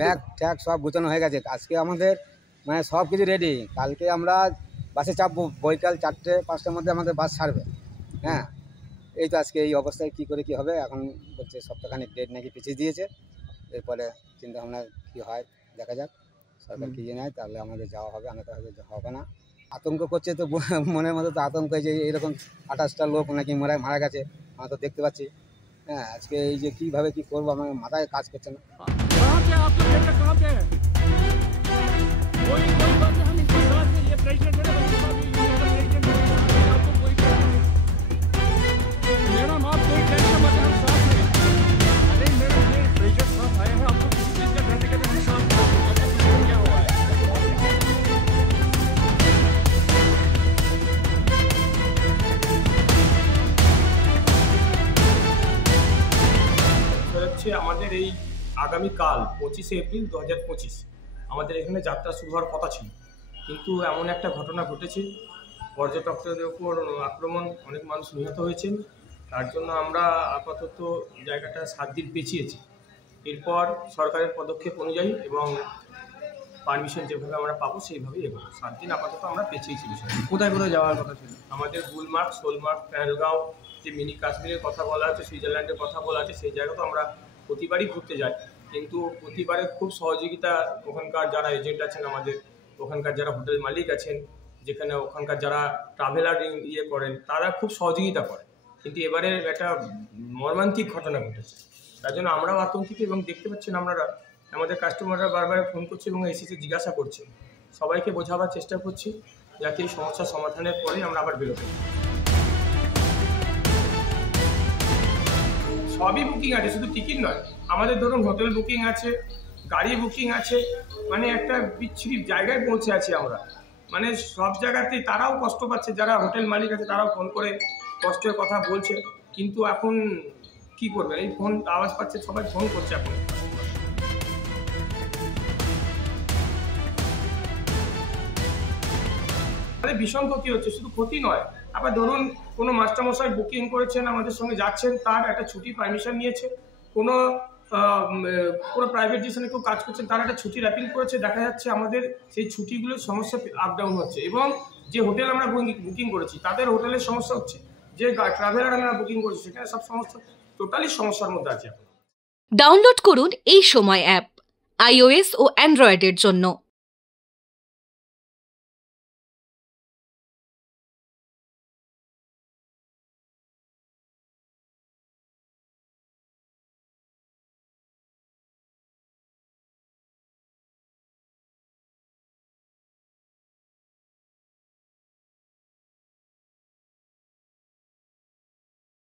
Bag tag সব গোছানো হয়ে গেছে। আজকে আমাদের মানে সব কিছু রেডি। কালকে আমরা বাসে চাপবো, বৈকাল 4টে-5টার মধ্যে আমাদের বাস ছাড়বে। হ্যাঁ, এই তো আজকে এই অবস্থায় কী করে কী হবে এখন বলছে সপ্তাহখানেক ডেট নাকি পিছিয়ে দিয়েছে। এরপরে চিন্তাভাবনা কী হয় দেখা যাক, সরকার কী নেয় তাহলে আমাদের যাওয়া হবে, আমাদের হয়তো হবে না। আতঙ্ক করছে তো মনের মধ্যে তো আতঙ্ক, যে এইরকম 28টা লোক নাকি মারা গেছে আমরা তো দেখতে পাচ্ছি। হ্যাঁ, আজকে এই যে কীভাবে কী করবো আমার মাথায় কাজ করছে না। আমাদের এই আগামীকাল 25শে এপ্রিল 2025 আমাদের এখানে যাত্রা শুরু হওয়ার কথা ছিল, কিন্তু এমন একটা ঘটনা ঘটেছে, পর্যটকদের উপর আক্রমণ, অনেক মানুষ নিহত হয়েছেন। তার জন্য আমরা আপাতত জায়গাটা 7 দিন পেছিয়েছি। এরপর সরকারের পদক্ষেপ অনুযায়ী এবং পারমিশন যেভাবে আমরা পাবো সেইভাবেই এগোবো। 7 দিন আপাতত আমরা পেছিয়েছি বিষয়টা। কোথায় কোথায় যাওয়ার কথা ছিল আমাদের? গুলমার্গ, সোলমার্গ, পেহেলগাঁও, যে মিনি কাশ্মীরের কথা বলা আছে, সুইজারল্যান্ডের কথা বলা আছে, সেই জায়গা তো আমরা প্রতিবারই ঘুরতে যাই, কিন্তু প্রতিবারে খুব সহযোগিতা ওখানকার যারা এজেন্ট আছেন, আমাদের ওখানকার যারা হোটেল মালিক আছেন, যেখানে ওখানকার যারা ট্রাভেলার করেন, তারা খুব সহযোগিতা করে। কিন্তু এবারে একটা মর্মান্তিক ঘটনা ঘটেছে, তার জন্য আমরাও আতঙ্কিত। এবং দেখতে পাচ্ছেন আপনারা আমাদের কাস্টমাররা বারবার ফোন করছে এবং এসেছে জিজ্ঞাসা করছে। সবাইকে বোঝাবার চেষ্টা করছি যাতে এই সমস্যার সমাধানের পরে আমরা আবার বেরোতে পারি। সবই বুকিং আছে, শুধু টিকিট নয়, আমাদের ধরুন হোটেল বুকিং আছে, গাড়ি বুকিং আছে, মানে একটা বিচ্ছিরি জায়গায় পৌঁছে আছি আমরা। মানে সব জায়গাতেই তারাও কষ্ট পাচ্ছে, যারা হোটেল মালিক আছে তারাও ফোন করে কষ্টের কথা বলছে, কিন্তু এখন কি করবে, এই ফোন আওয়াজ পাচ্ছে, সবাই ফোন করছে এখন। ভীষণ ক্ষতি হচ্ছে, শুধু ক্ষতি নয়, আবার ধরুন কোনো মাস্টারমশাই বুকিং করেছেন, আমাদের সঙ্গে যাচ্ছেন, তার একটা ছুটির পারমিশন নিয়েছে, কোনো প্রাইভেট যেখানে কেউ কাজ করছেন তার একটা ছুটির অ্যাপিল করেছে, দেখা যাচ্ছে আমাদের সেই ছুটিগুলোর সমস্যা আপ ডাউন হচ্ছে। এবং যে হোটেল আমরা বুকিং করেছি তাদের হোটেলের সমস্যা হচ্ছে, যে ট্রাভেলার আমরা বুকিং করেছি সেখানে সব সমস্যা, টোটালি সমস্যার মধ্যে আছে এখন। ডাউনলোড করুন এই সময় অ্যাপ iOS ও অ্যান্ড্রয়েডের জন্য।